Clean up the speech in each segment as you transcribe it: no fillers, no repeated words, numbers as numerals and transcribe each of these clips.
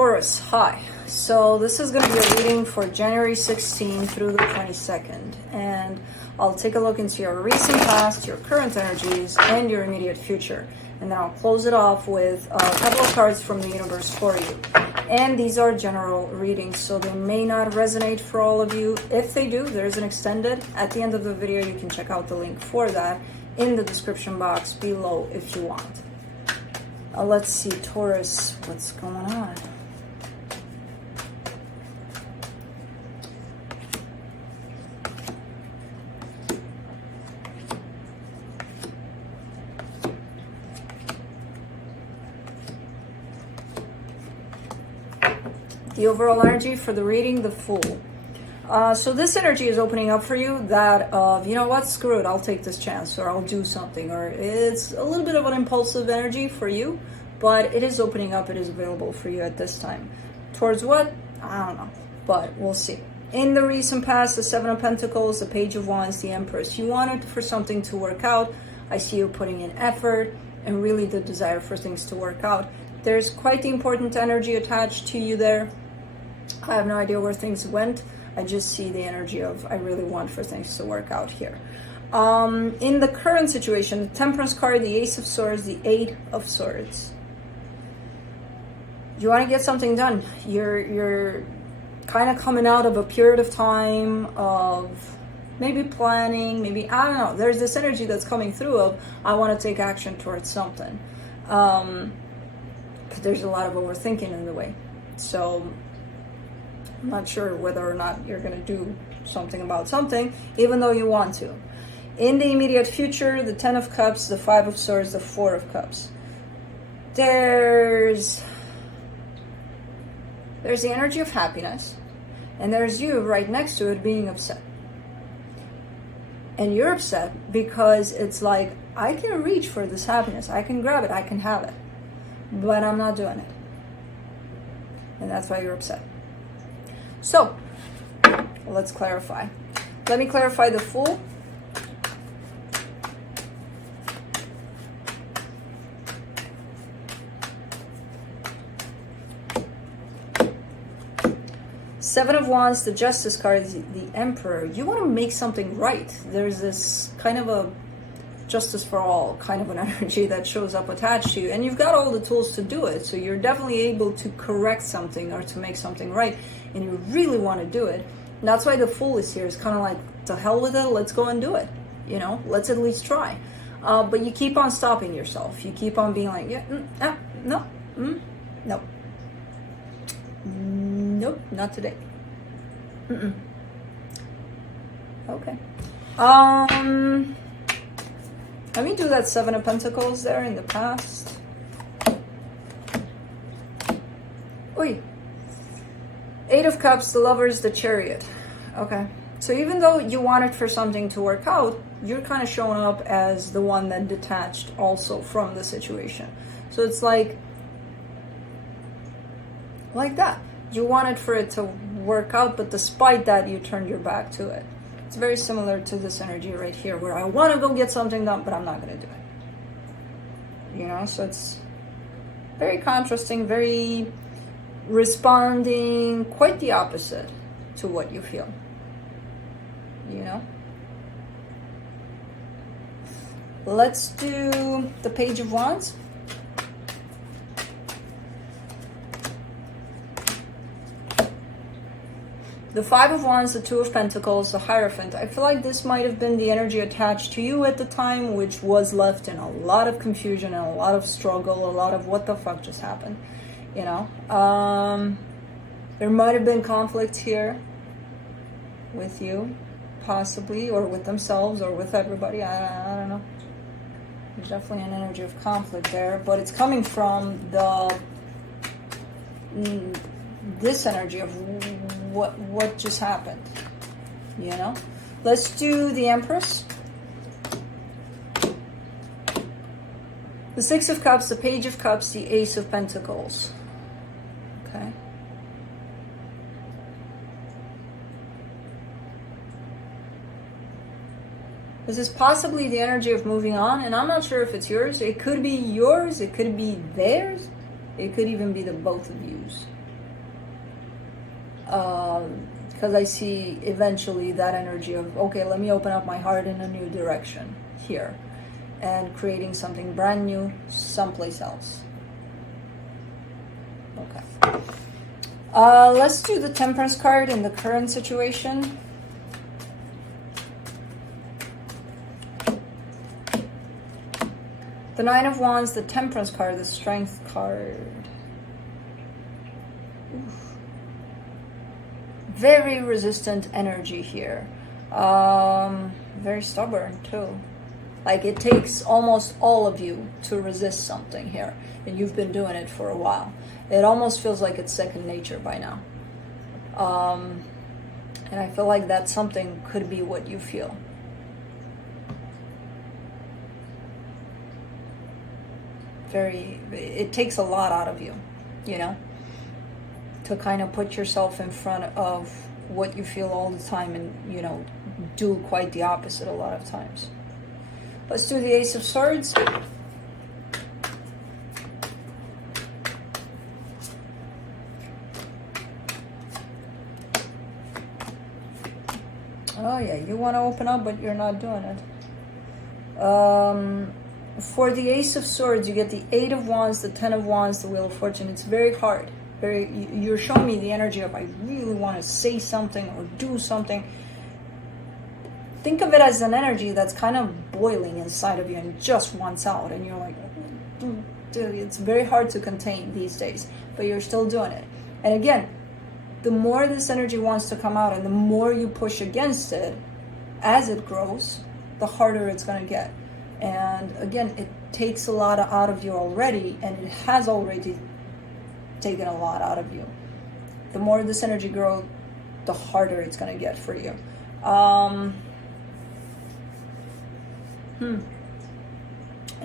Taurus, hi. So this is going to be a reading for January 16th through the 22nd. And I'll take a look into your recent past, your current energies, and your immediate future. And then I'll close it off with a couple of cards from the universe for you. And these are general readings, so they may not resonate for all of you. If they do, there's an extended. At the end of the video, you can check out the link for that in the description box below if you want. Let's see, Taurus, what's going on? The overall energy for the reading, the Fool. So this energy is opening up for you that you know what, screw it, I'll take this chance, or I'll do something, or it's a little bit of an impulsive energy for you, but it is opening up, it is available for you at this time. Towards what? I don't know, but we'll see. In the recent past, the Seven of Pentacles, the Page of Wands, the Empress, you wanted for something to work out. I see you putting in effort and really the desire for things to work out. There's quite the important energy attached to you there. I have no idea where things went. I just see the energy of I really want for things to work out here. In the current situation, the Temperance card, the Ace of Swords, the Eight of Swords. You want to get something done. You're kind of coming out of a period of time of maybe planning, maybe, I don't know. There's this energy that's coming through of I want to take action towards something. But there's a lot of overthinking in the way. So I'm not sure whether or not you're going to do something about something, even though you want to. In the immediate future, the Ten of Cups, the Five of Swords, the Four of Cups. There's the energy of happiness, and there's you right next to it being upset. And you're upset because it's like, I can reach for this happiness, I can grab it, I can have it, but I'm not doing it. And that's why you're upset. So, let's clarify. Let me clarify the Fool. Seven of Wands, the Justice card, the Emperor. You want to make something right. There's this kind of a justice for all kind of an energy that shows up attached to you, and you've got all the tools to do it, so you're definitely able to correct something or to make something right, and you really want to do it. And that's why the Fool is here. It's kind of like, to hell with it, let's go and do it, you know, let's at least try. But you keep on stopping yourself. You keep on being like, yeah, no, nope, nope, not today. Okay. Let me do that Seven of Pentacles there in the past. Oi. Eight of Cups, the Lovers, the Chariot. Okay. So even though you wanted for something to work out, you're kind of showing up as the one that detached also from the situation. So it's like that. You wanted for it to work out, but despite that, you turned your back to it. It's very similar to this energy right here, where I want to go get something done, but I'm not going to do it. You know, so it's very contrasting, very responding, quite the opposite to what you feel. You know? Let's do the Page of Wands. The Five of Wands, the Two of Pentacles, the Hierophant. I feel like this might have been the energy attached to you at the time, which was left in a lot of confusion and a lot of struggle, a lot of what the fuck just happened, you know. There might have been conflict here with you, possibly, or with themselves, or with everybody. I don't know. There's definitely an energy of conflict there, but it's coming from this energy of what just happened, you know. Let's do the Empress, the Six of Cups, the Page of Cups, the Ace of Pentacles. Okay. This is possibly the energy of moving on, and I'm not sure if it's yours. It could be yours, it could be theirs, it could even be the both of yous. Because I see eventually that energy of, okay, let me open up my heart in a new direction here and creating something brand new someplace else. Okay. Let's do the Temperance card in the current situation. The Nine of Wands, the Temperance card, the Strength card. Oof. Very resistant energy here. Very stubborn too. Like it takes almost all of you to resist something here. And you've been doing it for a while. It almost feels like it's second nature by now. And I feel like that something could be what you feel. It takes a lot out of you, you know, to kind of put yourself in front of what you feel all the time and, you know, do quite the opposite a lot of times. Let's do the Ace of Swords. Oh yeah, you want to open up, but you're not doing it. For the Ace of Swords, you get the Eight of Wands, the Ten of Wands, the Wheel of Fortune. It's very hard. You're showing me the energy of I really want to say something or do something. Think of it as an energy that's kind of boiling inside of you and just wants out. And you're like, dude, it's very hard to contain these days, but you're still doing it. And again, the more this energy wants to come out and the more you push against it, as it grows, the harder it's going to get. And again, it takes a lot out of you already, and it has already taken a lot out of you. The more this energy grows, the harder it's going to get for you. And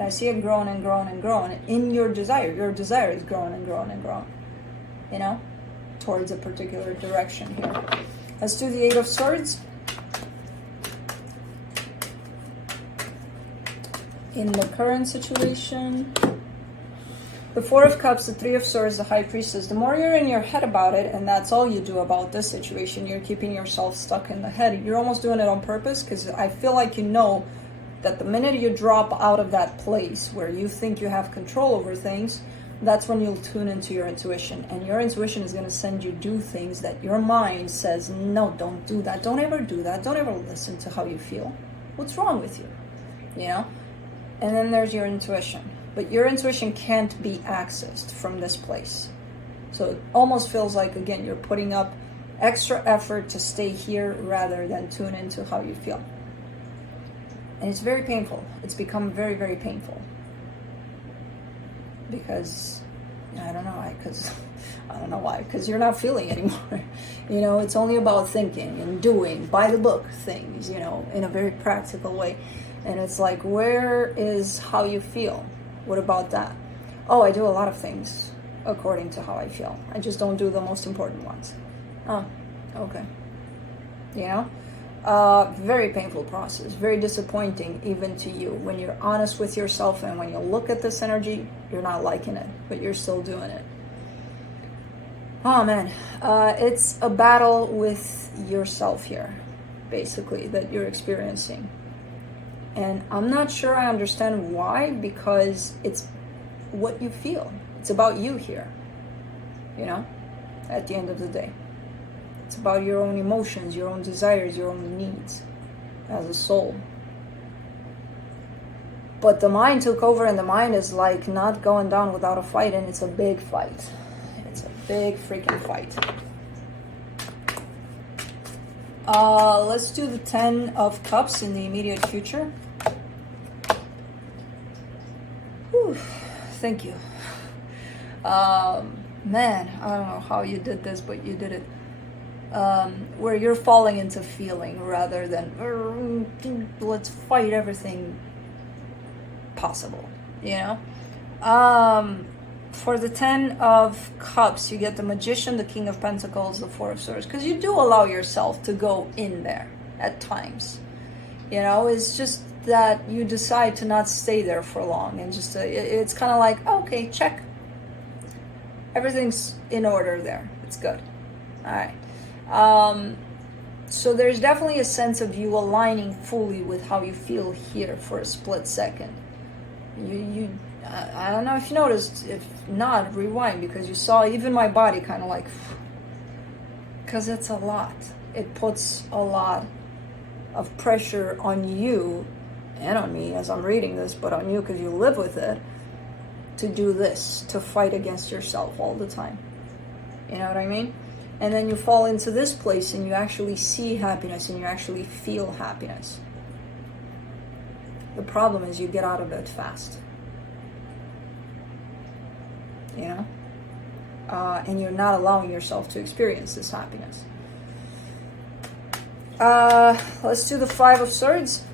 I see it growing and growing and growing in your desire. Your desire is growing and growing and growing, you know, towards a particular direction here. Let's do the Eight of Swords. In the current situation, the Four of Cups, the Three of Swords, the High Priestess. The more you're in your head about it, and that's all you do about this situation, you're keeping yourself stuck in the head. You're almost doing it on purpose, because I feel like you know that the minute you drop out of that place where you think you have control over things, that's when you'll tune into your intuition. And your intuition is going to send you do things that your mind says, no, don't do that. Don't ever do that. Don't ever listen to how you feel. What's wrong with you? You know? And then there's your intuition. But your intuition can't be accessed from this place. So it almost feels like, again, you're putting up extra effort to stay here rather than tune into how you feel. And it's very painful. It's become very, very painful. Because, I don't know why. Because you're not feeling anymore. You know, it's only about thinking and doing, by the book things, you know, in a very practical way. And it's like, where is how you feel? What about that? Oh, I do a lot of things according to how I feel. I just don't do the most important ones. Oh, okay. You know? Very painful process. Very disappointing even to you. When you're honest with yourself and when you look at this energy, you're not liking it, but you're still doing it. Oh, man. It's a battle with yourself here, basically, that you're experiencing. And I'm not sure I understand why, because it's what you feel. It's about you here, you know, at the end of the day. It's about your own emotions, your own desires, your own needs as a soul. But the mind took over, and the mind is like not going down without a fight, and it's a big fight. It's a big freaking fight. Let's do the Ten of Cups in the immediate future. Whew, thank you. Man, I don't know how you did this, but you did it. Where you're falling into feeling rather than let's fight everything possible, you know? For the Ten of Cups, you get the Magician, the King of Pentacles, the Four of Swords, because you do allow yourself to go in there at times. You know, it's just that you decide to not stay there for long, and just it's kind of like, okay, check. Everything's in order there. It's good. All right. So there's definitely a sense of you aligning fully with how you feel here for a split second. I don't know if you noticed. If not, rewind, because you saw even my body kind of like, because it's a lot. It puts a lot of pressure on you and on me as I'm reading this, but on you because you live with it, to do this, to fight against yourself all the time. You know what I mean? And then you fall into this place and you actually see happiness and you actually feel happiness. The problem is you get out of it fast. You know? And you're not allowing yourself to experience this happiness. Let's do the Five of Swords.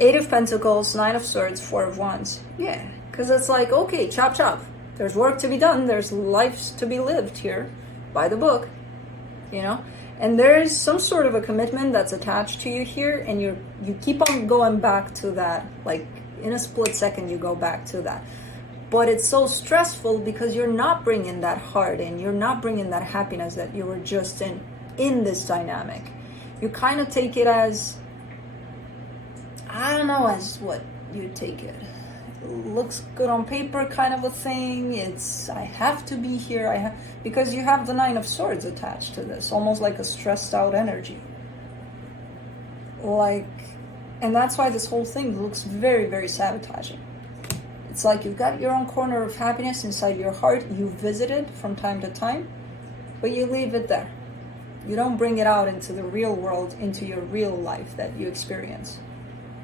Eight of Pentacles, Nine of Swords, Four of Wands. Yeah, because it's like, okay, chop chop. There's work to be done. There's lives to be lived here by the book, you know? And there's some sort of a commitment that's attached to you here, and you keep on going back to that. Like, in a split second, you go back to that. But it's so stressful because you're not bringing that heart in. You're not bringing that happiness that you were just in this dynamic. You kind of take it as, I don't know, as what you take it. Looks good on paper kind of a thing. It's, I have to be here. Because you have the Nine of Swords attached to this, almost like a stressed out energy. Like, and that's why this whole thing looks very, very sabotaging. It's like you've got your own corner of happiness inside your heart. You visit it from time to time, but you leave it there. You don't bring it out into the real world, into your real life that you experience,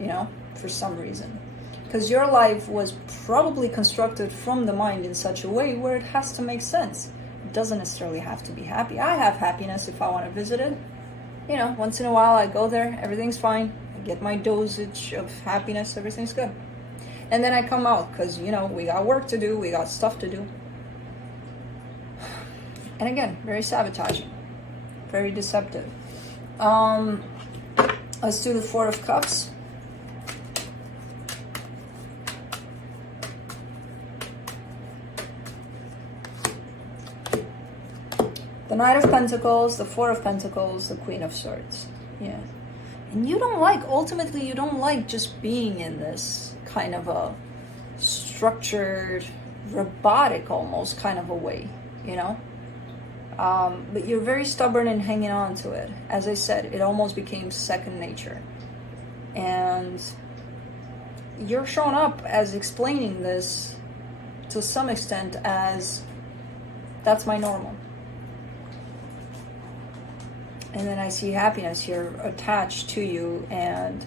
you know, for some reason. Because your life was probably constructed from the mind in such a way where it has to make sense. It doesn't necessarily have to be happy. I have happiness if I want to visit it. You know, once in a while I go there, everything's fine. I get my dosage of happiness, everything's good. And then I come out because, you know, we got work to do, we got stuff to do. And again, very sabotaging, very deceptive. Let's do the Four of Cups. The Knight of Pentacles, the Four of Pentacles, the Queen of Swords. Yeah. And you don't like, ultimately, you don't like just being in this kind of a structured, robotic almost kind of a way, you know? But you're very stubborn in hanging on to it. As I said, it almost became second nature. And you're showing up as explaining this to some extent as, that's my normal. And then I see happiness here attached to you and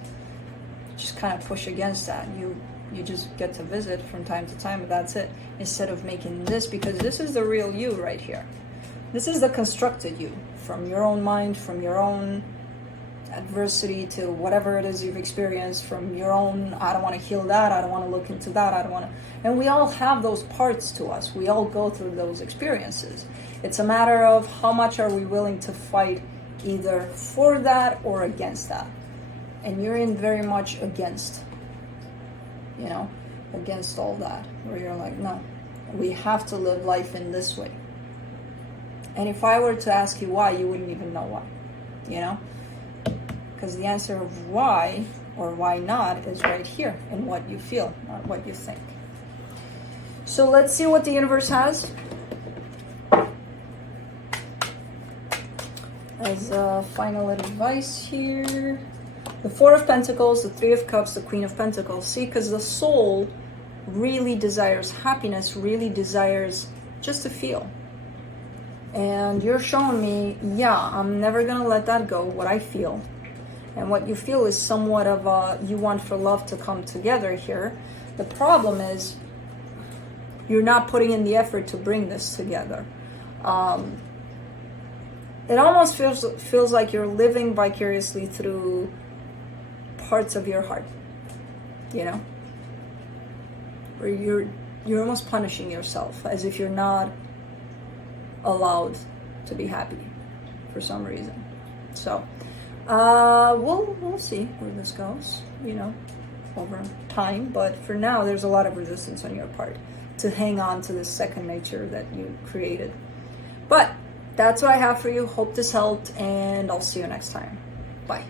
just kind of push against that. You just get to visit from time to time, but that's it. Instead of making this, because this is the real you right here. This is the constructed you from your own mind, from your own adversity to whatever it is you've experienced, from your own, I don't want to heal that, I don't want to look into that, I don't want to. And we all have those parts to us. We all go through those experiences. It's a matter of how much are we willing to fight either for that or against that. And you're in very much against, you know, against all that, where you're like, no, we have to live life in this way. And if I were to ask you why, you wouldn't even know why, you know, because the answer of why or why not is right here in what you feel, not what you think. So let's see what the universe has as final advice here. The Four of Pentacles, the Three of Cups, the Queen of Pentacles. See, because the soul really desires happiness, really desires just to feel. And you're showing me, yeah, I'm never going to let that go, what I feel. And what you feel is somewhat of a, you want for love to come together here. The problem is, you're not putting in the effort to bring this together. It almost feels like you're living vicariously through parts of your heart, you know, where you're almost punishing yourself as if you're not allowed to be happy for some reason. So we'll see where this goes, you know, over time. But for now, there's a lot of resistance on your part. to hang on to this second nature that you created. But that's what I have for you. Hope this helped, and I'll see you next time. Bye.